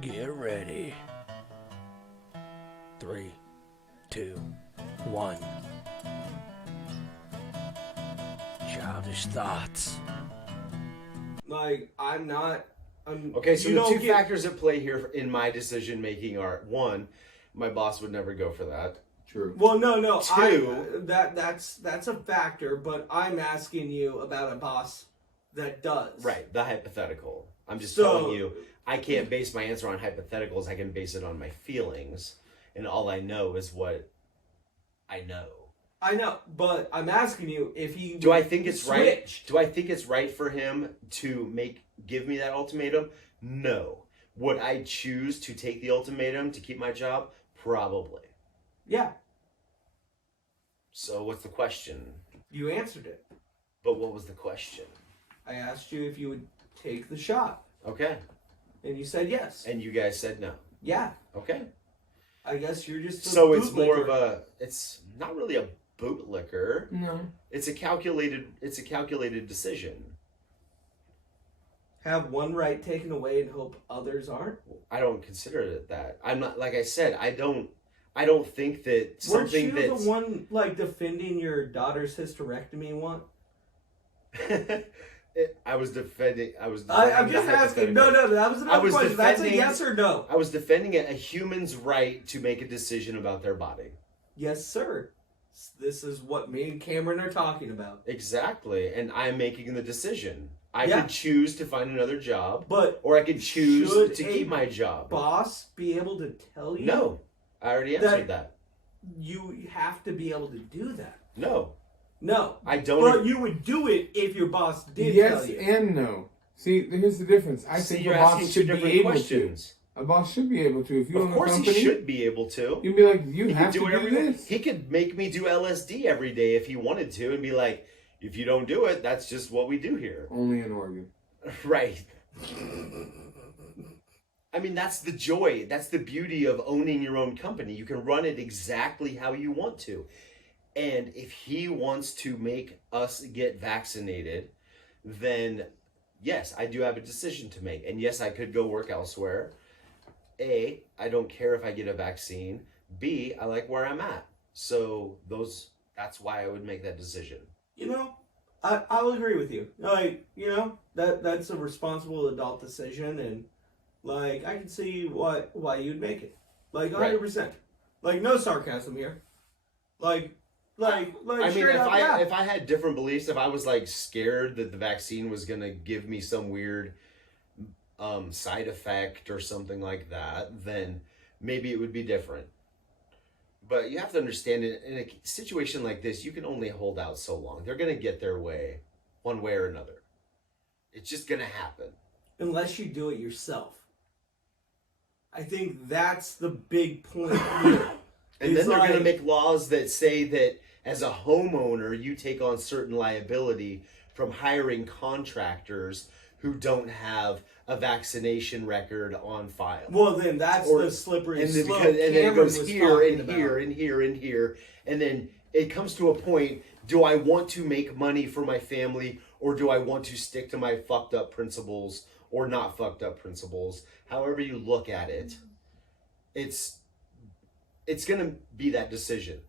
Get ready. 3, 2, 1. Childish thoughts. Like, I'm Okay, so you the don't two factors at play here in my decision making are: one, my boss would never go for that. True. Well, no. Two. That's a factor, but I'm asking you about a boss that does. Right, the hypothetical. I'm just So- telling you, I can't base my answer on hypotheticals. I can base it on my feelings, and all I know is what I know. I know, but I'm asking you if he Do I think it's right? switched. Do I think it's right for him to give me that ultimatum? No. Would I choose to take the ultimatum to keep my job? Probably. Yeah, So what's the question? you answered it. But what was the question? I asked you if you would take the shot, Okay. and you said yes. And you guys said no. Yeah, Okay. I guess you're just. So it's more of it's not really a bootlicker. No. It's a calculated decision. Have one right taken away and hope others aren't. I don't consider it that. I'm not, like I said, I don't think that Weren't something you that's the one like defending your daughter's hysterectomy one? I was defending. I'm just the asking. hypothetical. No, that was another question. That's a defending- yes or no. I was defending a human's right to make a decision about their body. Yes, sir. This is what me and Cameron are talking about. Exactly, and I'm making the decision. I Yeah. could choose to find another job, But or I could choose should to a keep my job. boss be able to tell you? No, I already answered that. You have to be able to do that. No, No. I don't. But you would do it if your boss did Yes tell you. and no. See, here's the difference. I See, think you're a asking boss two should be different able questions. to. A boss should be able to. If you Of own a course, company, he should be able to. you'd be like, you He have could to do whatever do he this. He could make me do LSD every day if he wanted to, and be like, "If you don't do it, that's just what we do here." Only in Oregon. Right. I mean, that's the joy. That's the beauty of owning your own company. You can run it exactly how you want to. And if he wants to make us get vaccinated, then yes, I do have a decision to make. And yes, I could go work elsewhere. A, I don't care if I get a vaccine. B, I like where I'm at. So that's why I would make that decision. You know, I will agree with you. Like, you know, that's a responsible adult decision, and like I can see why you'd make it. Like 100%. Like no sarcasm here. Like I mean, straight up, yeah. if I had different beliefs, if I was like scared that the vaccine was gonna give me some weird side effect or something like that, then maybe it would be different. But you have to understand, in a situation like this, you can only hold out so long. They're gonna get their way, one way or another. It's just gonna happen. Unless you do it yourself. I think that's the big point here. And It's then they're like- gonna make laws that say that as a homeowner, you take on certain liability from hiring contractors who don't have a vaccination record on file. Well, then that's Or- the slippery and then, slope. and then it Cameron goes was here talking and about. here and here and here, and then it comes to a point: do I want to make money for my family, or do I want to stick to my fucked up principles or not fucked up principles? However you look at it, it's gonna be that decision.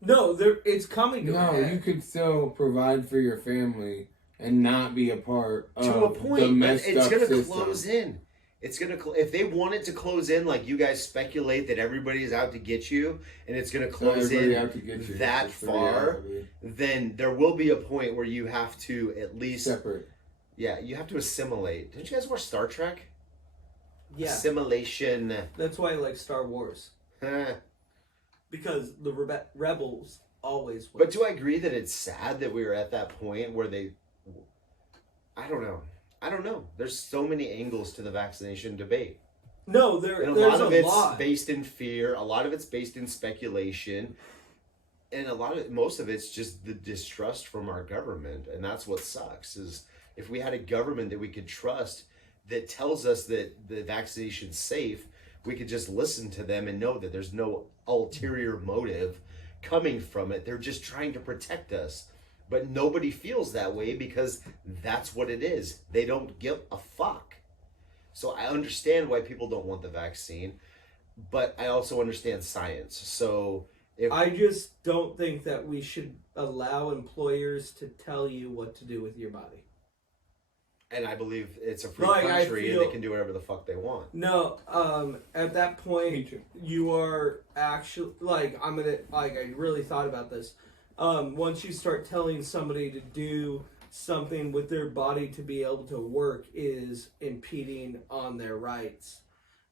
No, it's coming to No, a head. you could still provide for your family and not be a part of To a the point, but messed it's up gonna system. close in. It's gonna if they want it to close in, like you guys speculate that everybody's out to get you, and it's gonna So close everybody in out to get you. that That's the far. reality. Then there will be a point where you have to at least, Separate. yeah, you have to assimilate. Don't you guys watch Star Trek? Yeah, Assimilation. that's why I like Star Wars. Because the rebels always win. But do I agree that it's sad that we were at that point where I don't know. There's so many angles to the vaccination debate. No, And a there's lot of a it's lot. based in fear. A lot of it's based in speculation. And most of it's just the distrust from our government. And that's what sucks, is if we had a government that we could trust that tells us that the vaccination's safe, we could just listen to them and know that there's no ulterior motive coming from it. They're just trying to protect us. But nobody feels that way because that's what it is. They don't give a fuck. So I understand why people don't want the vaccine, but I also understand science. So if I just don't think that we should allow employers to tell you what to do with your body. and I believe it's a free Like, I country and feel- they can do whatever the fuck they want. No, at that Me point, too. you are actually I really thought about this. Once you start telling somebody to do something with their body to be able to work is impeding on their rights,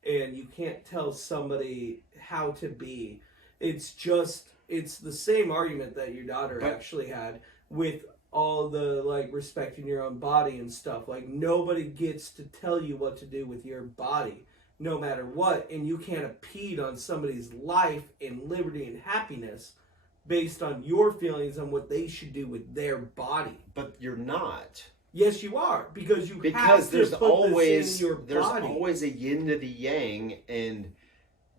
and you can't tell somebody how to be. It's the same argument that your daughter But- actually had with all the like respecting your own body and stuff. Like, nobody gets to tell you what to do with your body, no matter what, and you can't impede on somebody's life and liberty and happiness based on your feelings on what they should do with their body. But you're not. Yes, you are, because you Because have there's to put always this in your body. always a yin to the yang, and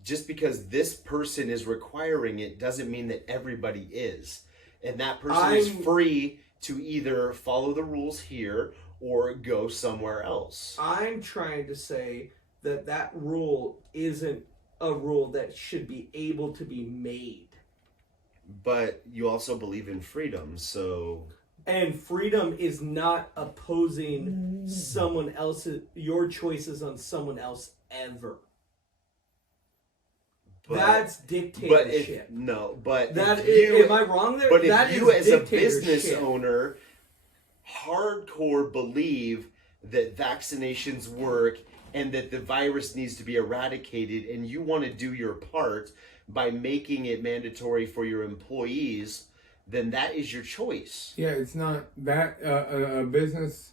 just because this person is requiring it doesn't mean that everybody is. And that person is free to either follow the rules here or go somewhere else. I'm trying to say that rule isn't a rule that should be able to be made. But you also believe in freedom, so And freedom is not opposing someone else's your choices on someone else ever. That's dictatorship. am I wrong there? But if That you, is as a business dictatorship. owner, hardcore believe that vaccinations work and that the virus needs to be eradicated, and you want to do your part by making it mandatory for your employees, then that is your choice. Yeah, it's not that a business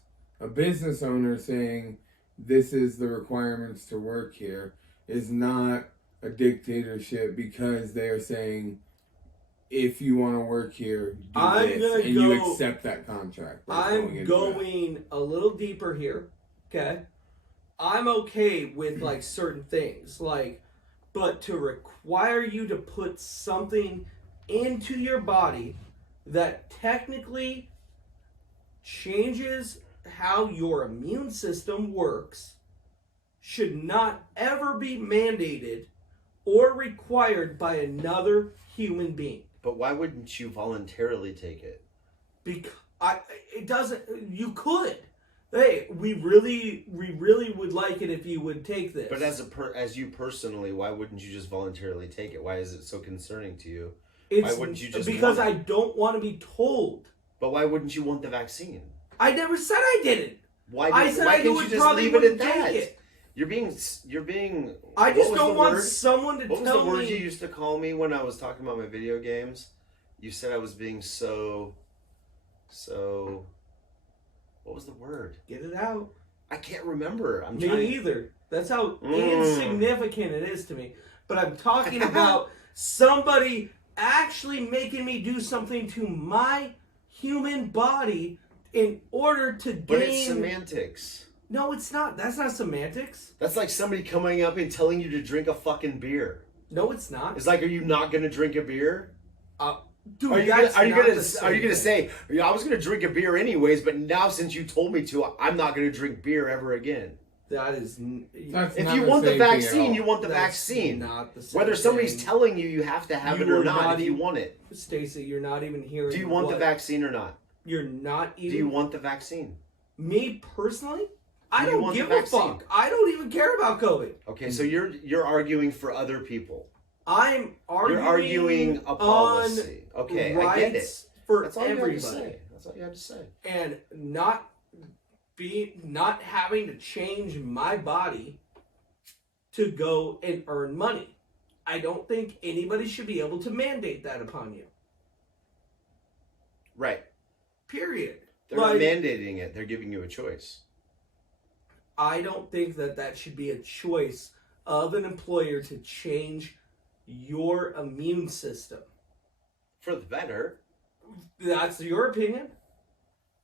owner saying this is the requirements to work here is not a dictatorship, because they are saying if you want to work here, do this, and you accept that contract. I'm going a little deeper here, okay? I'm okay with like certain things, like, but to require you to put something into your body that technically changes how your immune system works should not ever be mandated or required by another human being. But why wouldn't you voluntarily take it? Because it doesn't. You could. Hey, we really would like it if you would take this. But as you personally, why wouldn't you just voluntarily take it? Why is it so concerning to you? Why wouldn't you just because want I it? don't want to be told. But why wouldn't you want the vaccine? I never said I didn't. Why I can't you would just probably leave it at wouldn't take that? it. You're being. I what just was don't the want word? someone to What was tell the word me. you used to call me when I was talking about my video games? You said I was being so. What was the word? Get it out. I can't remember. I'm Me trying. either. That's how insignificant it is to me. But I'm talking about somebody actually making me do something to my human body in order to gain. But it's semantics. No, it's not. That's not semantics. That's like somebody coming up and telling you to drink a fucking beer. No, it's not. It's like, are you not gonna drink a beer? Dude, Are you that's gonna, not the same are you gonna thing. say, yeah, I was gonna drink a beer anyways, but now since you told me to, I'm not gonna drink beer ever again. That is. That's If not you the want the same thing at vaccine, all. you want the That's vaccine. not the same Whether somebody's thing. telling you have to have You it or are not, not if you even- want it. Stacey, you're not even hearing. Do you want the what- vaccine or not? You're not even. Do you want the vaccine? Me personally, I Do you don't want give the a vaccine? fuck. I don't even care about COVID. Okay, so you're arguing for other people. I'm arguing. You're arguing a policy. On Okay, rights I get it. for That's all you everybody, have to say. That's all you have to say. and not having to change my body to go and earn money. I don't think anybody should be able to mandate that upon you. Right. Period. They're not mandating it. They're giving you a choice. I don't think that should be a choice of an employer to change your immune system. For the better. That's your opinion.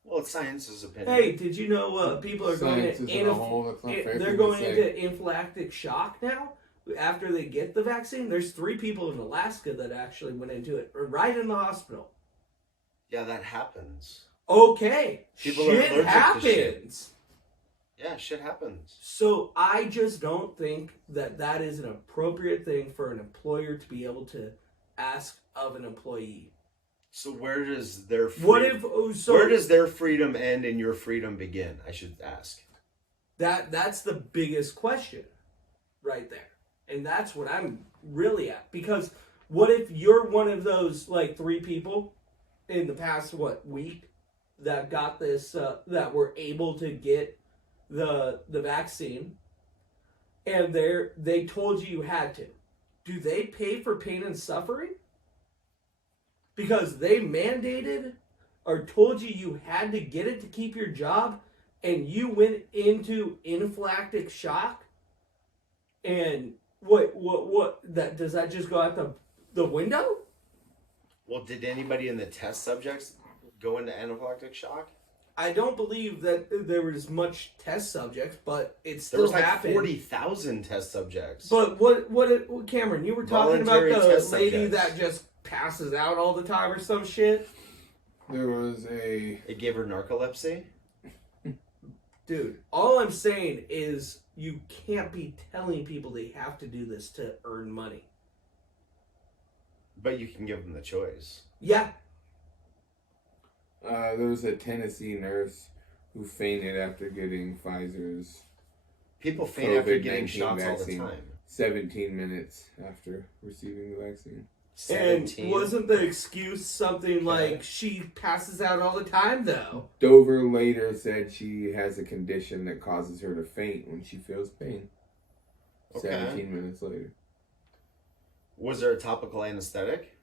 Well, it's science's opinion. Hey, did you know people are Science going is a whole, that's not fair they're thing going to say. into anaphylactic shock now after they get the vaccine? There's 3 people in Alaska that actually went into it right in the hospital. Yeah, that happens. Okay, People are shit allergic to shit. happens. Yeah, shit happens. So I just don't think that that is an appropriate thing for an employer to be able to ask of an employee. So where does their What if where does their freedom end and your freedom begin? I should ask. that's the biggest question right there. And that's what I'm really at. Because what if you're one of those like 3 people in the past week that got this that were able to get the vaccine, and they told you had to? Do they pay for pain and suffering? Because they mandated or told you had to get it to keep your job, and you went into anaphylactic shock? And what that does that just go out the window? Well, did anybody in the test subjects go into anaphylactic shock? I don't believe that there was much test subjects, but it still There was like happened. 40,000 test subjects. But what Cameron, you were talking Voluntary about the test lady subjects. that just passes out all the time or some shit? There was a... It gave her narcolepsy? Dude, all I'm saying is you can't be telling people they have to do this to earn money. But you can give them the choice. Yeah. There was a Tennessee nurse who fainted after getting Pfizer's People faint after COVID-19 getting shots vaccine. all the time. 17 minutes after receiving the vaccine. 17. And wasn't the excuse something like she passes out all the time, though? Dover later said she has a condition that causes her to faint when she feels pain. Okay. 17 minutes later. Was there a topical anesthetic?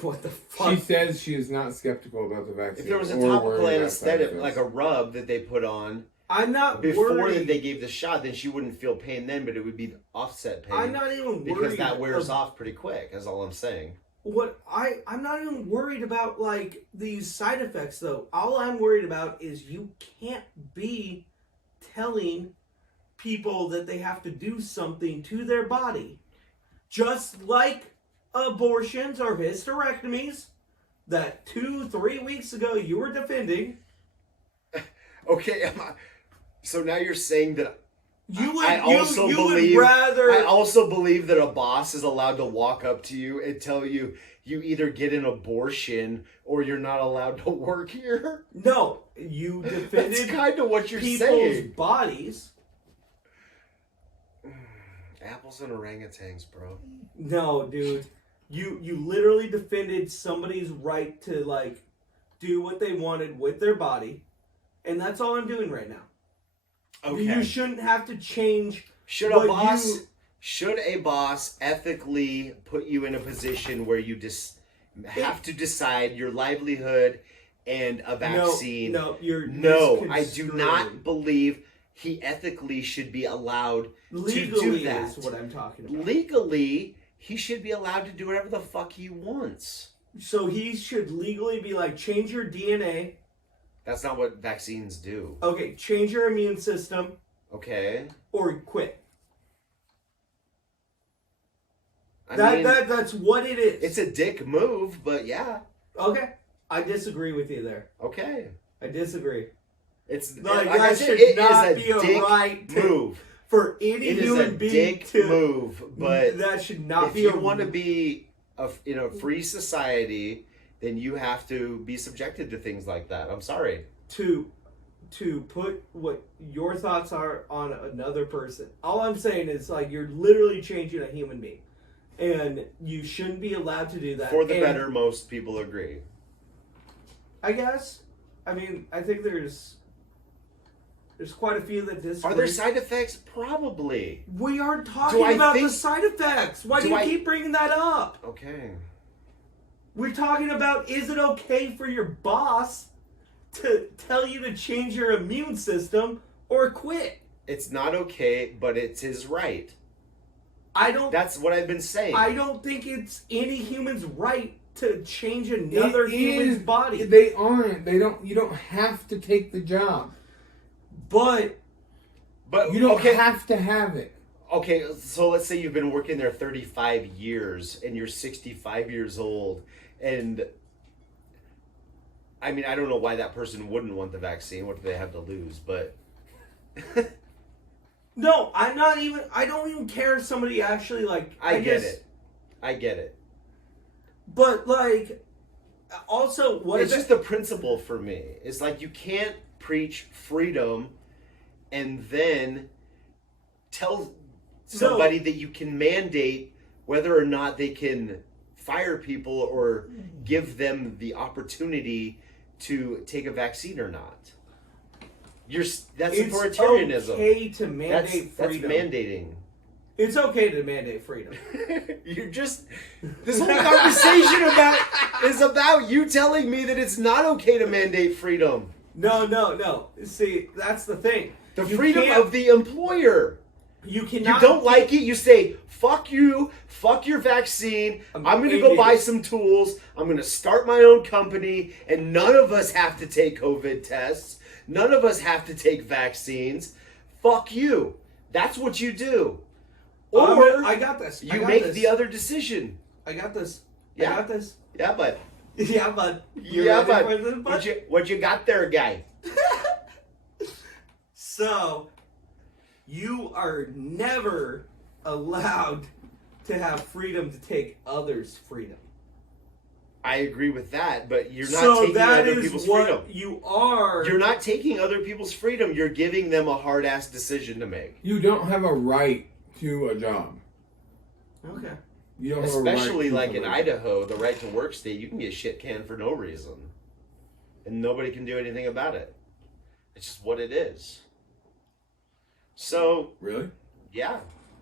What the fuck? She says she is not skeptical about the vaccine. If there was a or topical worried about side anesthetic, effects. like a rub that they put on I'm not before worried. that they gave the shot, then she wouldn't feel pain then, but it would be the offset pain. I'm not even worried. because that wears off pretty quick, is all I'm saying. I'm not even worried about like these side effects though. All I'm worried about is you can't be telling people that they have to do something to their body. Just like abortions or hysterectomies that 2-3 weeks ago you were defending. Okay, so now you're saying that You would I also you believe would rather I also believe that a boss is allowed to walk up to you and tell you you either get an abortion or you're not allowed to work here. No, you defended That's kind of what you're people's saying. bodies. Apples and orangutans, bro. No, dude. You literally defended somebody's right to like do what they wanted with their body. And that's all I'm doing right now. Okay. You shouldn't have to change. Should a boss ethically put you in a position where you just have to decide your livelihood and a vaccine? No, you're No, I do misconstruing. not believe he ethically should be allowed to Legally do that. is what I'm talking about. Legally, he should be allowed to do whatever the fuck he wants. So he should legally be like, change your DNA. That's not what vaccines do. Okay, change your immune system Okay. or quit. I That, mean, that's what it is. it's a dick move, but yeah. Okay, I disagree with you there. Okay. I disagree. It's Like, I that said, should it not is be a dick right to- move. For any It is a human being dick to move, but that should not if be you a want to be in a free society, then you have to be subjected to things like that. I'm sorry. to put what your thoughts are on another person. All I'm saying is like you're literally changing a human being, and you shouldn't be allowed to do that. For the And better, most people agree. I guess. I mean, I think there's quite a few that disagree. Are there side effects? Probably. We aren't talking Do I about the think- side effects. Why do you keep bringing that up? Okay. We're talking about, is it okay for your boss to tell you to change your immune system or quit? It's not okay, but it's his right. I That's what I've been saying. don't think it's any human's right to change another human's body. They aren't. They don't. You don't have to take the job. But You don't okay. have to have it. Okay, so let's say you've been working there 35 years and you're 65 years old, and I mean, I don't know why that person wouldn't want the vaccine. What do they have to lose? But No, I don't even care if somebody actually, like... I get it. But, like, also, what it's is just the principle for me. It's like you can't preach freedom and then tell somebody that you can mandate whether or not they can fire people or give them the opportunity to take a vaccine or not. That's authoritarianism. It's okay to mandate freedom. That's mandating. It's okay to mandate freedom. You're just... This whole conversation is about you telling me that it's not okay to mandate freedom. No. See, that's the thing. The freedom of the employer. You cannot... You don't like it, you say, fuck you, fuck your vaccine, I'm going to go buy some tools, I'm going to start my own company, and none of us have to take COVID tests, none of us have to take vaccines. Fuck you. That's what you do. Or I got this. You make the other decision. I got this. Yeah. I got this. Yeah, bud. Yeah, bud. What you got there, guy? So, you are never allowed to have freedom to take others' freedom. I agree with that, but you're not taking other people's freedom. You are. You're not taking other people's freedom. You're giving them a hard-ass decision to make. You don't have a right to a job. Okay. You don't Especially have a right like in Idaho, the right to work state, you can get shit canned for no reason. And nobody can do anything about it. It's just what it is. So... Really? Yeah.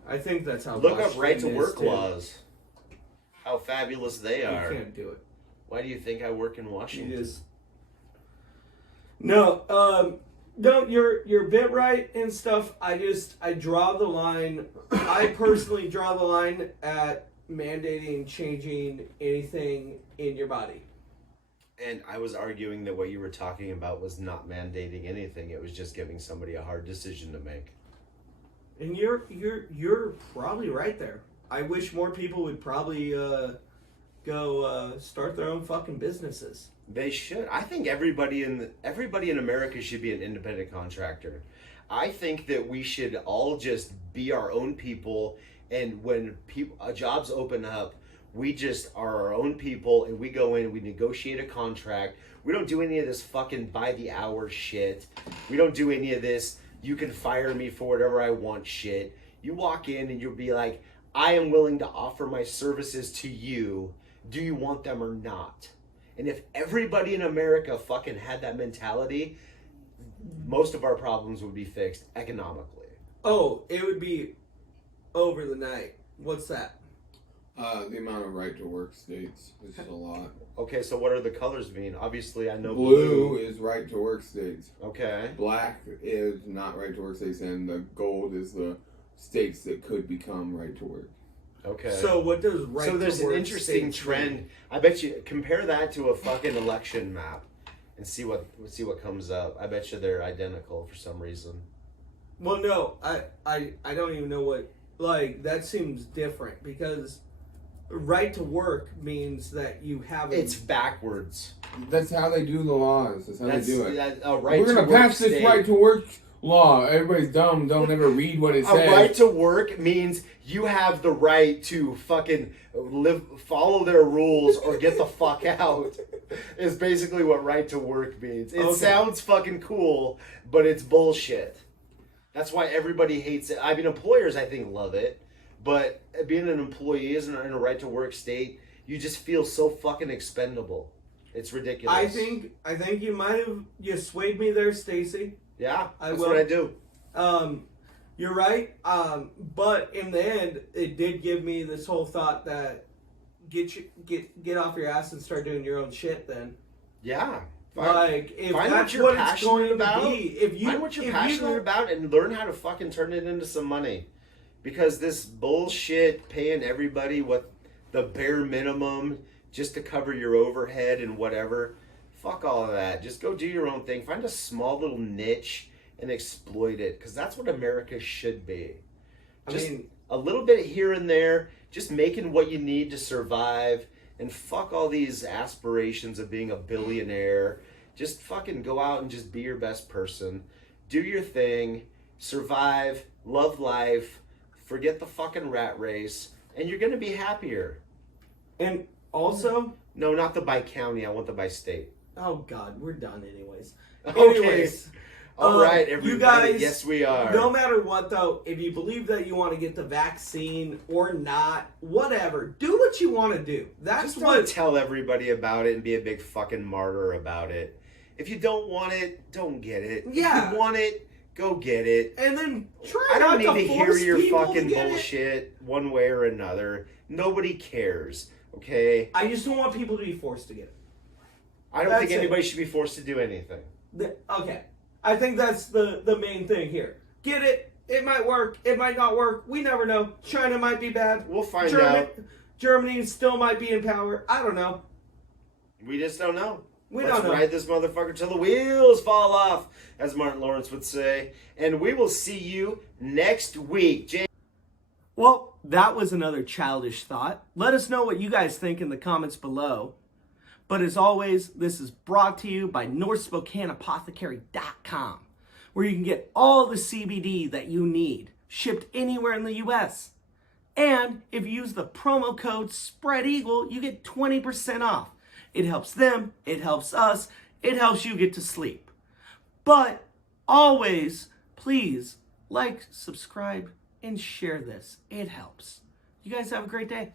I think that's how... Look up right to work laws. How fabulous they are. You can't do it. Why do you think I work in Washington? No, you're a bit right and stuff. I draw the line. I personally draw the line at mandating, changing anything in your body. And I was arguing that what you were talking about was not mandating anything. It was just giving somebody a hard decision to make. And you're probably right there. I wish more people would probably go start their own fucking businesses. They should. I think everybody in America should be an independent contractor. I think that we should all just be our own people, and when jobs open up, we just are our own people, and we go in, we negotiate a contract. We don't do any of this fucking by the hour shit. We don't do any of this, you can fire me for whatever I want shit. You walk in and you'll be like, I am willing to offer my services to you. Do you want them or not? And if everybody in America fucking had that mentality, most of our problems would be fixed economically. Oh, it would be over the night. What's that? The amount of right to work states is a lot. Okay, so what are the colors mean? Obviously, I know blue is right to work states. Okay. Black is not right to work states, and the gold is the states that could become right to work. Okay. So what does right to work? So there's an interesting trend. Mean? I bet you compare that to a fucking election map and see what comes up. I bet you they're identical for some reason. Well, no, I don't even know what, like, that seems different because right to work means that you have It's backwards. That's how they do the laws. That's how they do it. We're going to pass this right to work law. Everybody's dumb. Don't ever read what it says. A right to work means you have the right to fucking follow their rules or get the fuck out. Is basically what right to work means. It sounds fucking cool, but it's bullshit. That's why everybody hates it. I mean, employers, I think, love it. But being an employee in a right to work state, you just feel so fucking expendable. It's ridiculous. I think you swayed me there, Stacey. Yeah, that's what I do. You're right. But in the end, it did give me this whole thought that get off your ass and start doing your own shit. Then. Yeah. Like if find that's what you're what passionate it's going about. To be, find what you're passionate about and learn how to fucking turn it into some money. Because this bullshit paying everybody what the bare minimum just to cover your overhead and whatever, fuck all of that. Just go do your own thing. Find a small little niche and exploit it. Because that's what America should be. Just a little bit here and there, just making what you need to survive. And fuck all these aspirations of being a billionaire Just fucking go out and just be your best person. Do your thing. Survive. Love life. Forget the fucking rat race. And you're going to be happier. And also... No, not the by county. I want the by state. Oh, God. We're done anyways. Okay. Anyways. All right, everybody. You guys, yes, we are. No matter what, though, if you believe that you want to get the vaccine or not, whatever, do what you want to do. That's Just what. don't tell everybody about it and be a big fucking martyr about it. If you don't want it, don't get it. Yeah. If you want it, go get it. And then try I not don't need to hear force your people to fucking get it. bullshit one way or another. Nobody cares, okay? I just don't want people to be forced to get it. I don't That's think it. anybody should be forced to do anything. Okay. I think that's the main thing here. Get it. It might work. It might not work. We never know. China might be bad. We'll find out. Germany still might be in power. I don't know. We just don't know. We Let's don't know. ride this motherfucker till the wheels fall off, as Martin Lawrence would say. And we will see you next week. James. Well, that was another childish thought. Let us know what you guys think in the comments below. But as always, this is brought to you by NorthSpokaneApothecary.com, where you can get all the CBD that you need, shipped anywhere in the U.S. And if you use the promo code SPREADEAGLE, you get 20% off. It helps them, it helps us, it helps you get to sleep. But always, please like, subscribe, and share this. It helps. You guys have a great day.